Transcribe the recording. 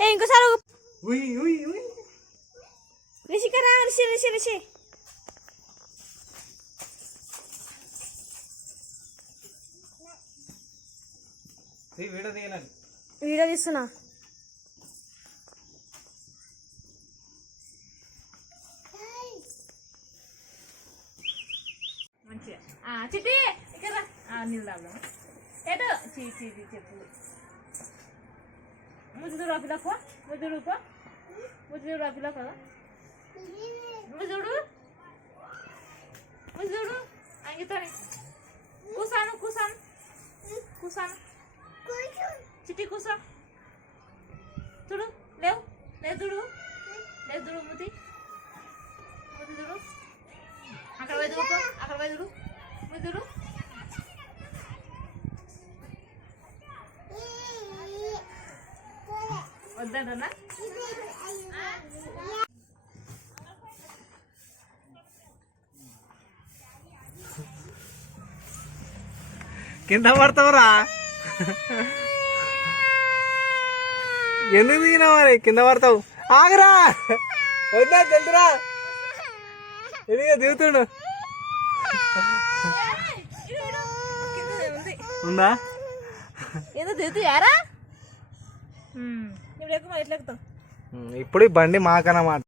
ఏ ఇంకోసారి ఉయ్ ఉయ్ ఉయ్ రిషికరా రిషి రిషి రిషి వీడియో తీస్తున్నా. మంచిగా చిట్టి ఇక్కడ నీళ్ళు తాగుదాం. ఏదో చీ చీ చెప్పు ముద్దుడు అపిలకో ముద్దుడుకో ముద్దుడు అపిలకో ముద్దుడు ముద్దుడు అంగితోని కూసాను కూసాను కూసాను చిట్టి కూసా చూడు లేవు లేదుడు లేదుడు ముతి ముద్దుడు అక్కడ వైదుడు అక్కడ వైదుడు ముద్దుడు వద్దన్నా కింద పడతావురా ఎందుకు దిగినా మరి కింద పడతావు ఆగరా వద్దా తెలుతురా ఇదిగా దిగుతుండు ఉందా ఏదో దిగుతాయారా ఇప్పుడు బండి మాకన్నమాట.